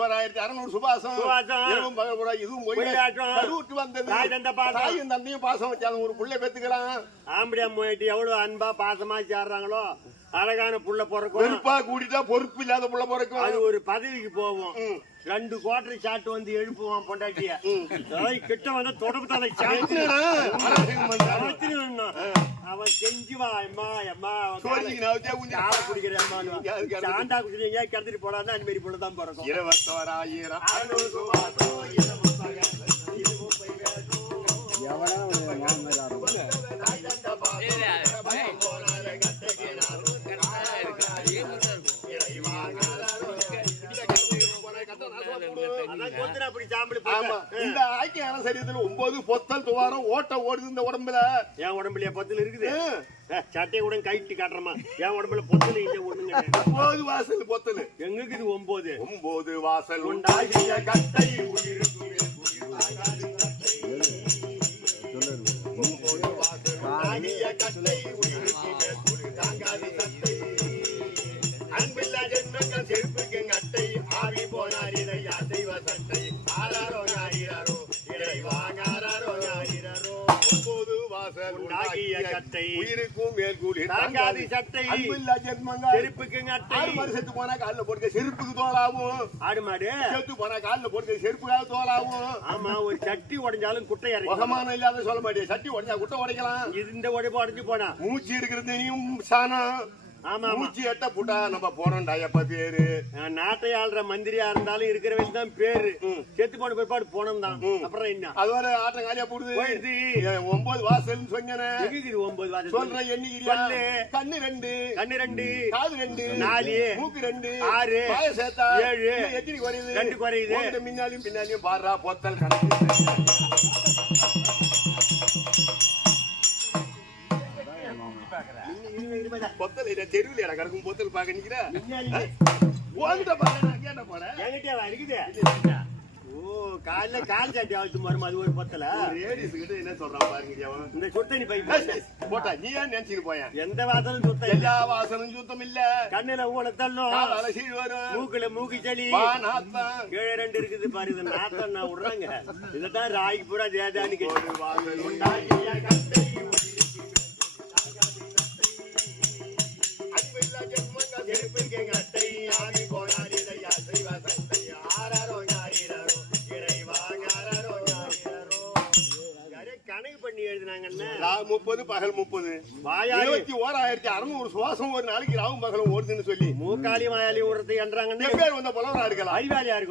21,600 சுபாசம் இரவும் பகல் கூட இதுவும் கருவுட்டு வந்தது. தாயும் தந்தையும் பாசம் வச்சாங்க, ஒரு புள்ளை பெத்துக்கலாம். ஆம்படியா போயிட்டு எவ்வளவு அன்பா பாசமா சேர்றாங்களோ அழகான புள்ள பிறக்கும். பொறுப்பா கூட்டிட்டா பொறுப்பு இல்லாத புள்ள பிறக்கும். அது ஒரு பதவிக்கு போவோம். 2 குவார்டர் சாட்டு வந்து எழுப்புவான் பொண்டாட்டிய. கிட்ட வந்து தொடர்பு தலை அவன் செஞ்சுவா அம்மா அம்மா குடிக்கிறேன் சாண்டா குடிக்கிறீங்க கிடத்துட்டு போடான்னு அந்த மாதிரி புள்ளதான் பிறக்கும். 21,000 இந்த ஆக்கியான சரீரத்துல 9 பொத்தல் துவாரம் ஓட்ட ஓடுது இந்த உடம்புல. என் உடம்புலயே பொத்தல் இருக்குது. சட்டையை கூட கைட்டு காட்டுறமா என் உடம்புல பொத்தல் இல்ல ஒண்ணுங்க. 9 வாசல் பொத்தல் எங்களுக்கு இது 9 வாசல் உண்டாகிய கட்டை அன்பில்லா ஜென்மங்கள் செருப்புக்கு கட்டை ஆவி போனாரிதை அசைவ சட்டை ஆறாரோ ஞாயிறாரோ இறைவாங்காரோ ஞாயிறோ 9 வாசல் உண்டாகிய கட்டை உயிருக்கும் மேல்கூலி தாங்காதி சட்டை அன்பில்லா ஜென்மங்கள் செருப்புக்கு கட்டை. ஆடு மாடு செத்து போனா காலில் போடுக்க செருப்புக்கு தோலாவும். ஆடு மாடு செத்து போனா காலில் போடுக்க செருப்புக்காக தோலாவும். ஆமா, ஒரு சட்டி உடைஞ்சாலும் குட்டை முகமானம் இல்லாத சொல்ல மாட்டேன். சட்டி உடைஞ்சா குட்டை உடைக்கலாம். இந்த உடைப்பு உடைஞ்சு போனா மூச்சு இருக்கிறதையும் சாணம். ஆமா, மூச்சு எட்ட புட்டா நம்ம போறோம்டா. எப்ப பேரு நாட்டை ஆள்ற மந்திரியா இருந்தாலும் இருக்கிற வயசு தான் பேரு. செத்து போன பிற்பாடு போனோம் தான். அப்புறம் என்ன அது வர ஆட்டம் காலியா போடுது. 9 வாசல் சொன்னேன். 9 வாசல் சொல்ற எண்ணிக்கிறியா? கண்ணு 2, காது 2, 4, மூக்கு 2, 6, பாய சேர்த்தா 7, எத்தனை குறையுது? 2 குறையுது. முன்னாலையும் பின்னாலையும் பாடுறா பொத்தல் கணக்கு. பொத்தல் தெருவில் எனக்கு கிடக்கும். பொத்தல் பாக்க நிக்கிறேன். காலைல கால் சாட்டி அழுத்து மரம் அது ஒரு பொத்தல. என்ன சொல்றான் பாருங்க. இந்த சுத்தனி பைப் போட்டா நீ ஏன் நினைச்சிட்டு போய? எந்த வாசலும் சுத்தம், எல்லா வாசலும் சுத்தம் இல்ல. கண்ணுல ஊழ தள்ளும், வரும், மூக்குல மூக்கு சளி, கீழே 2 இருக்குது பாரு. இது நாத்தம் நான் விடுறாங்க. இதுதான் ராய்க்கு பூரா தேதான்னு கணக்கு பண்ணி எழுதினாங்கன்னா 30 பகல் 30 21,600 சுவாசம் ஒரு நாளைக்கு ராவும் பகலும் ஓடுதுன்னு சொல்லி மூக்காளி மாயாளி ஓடுறது என்றாங்கன்னா பேர் வந்த புலவரா இருக்கலாம். அறிவாளியா இருக்கணும்.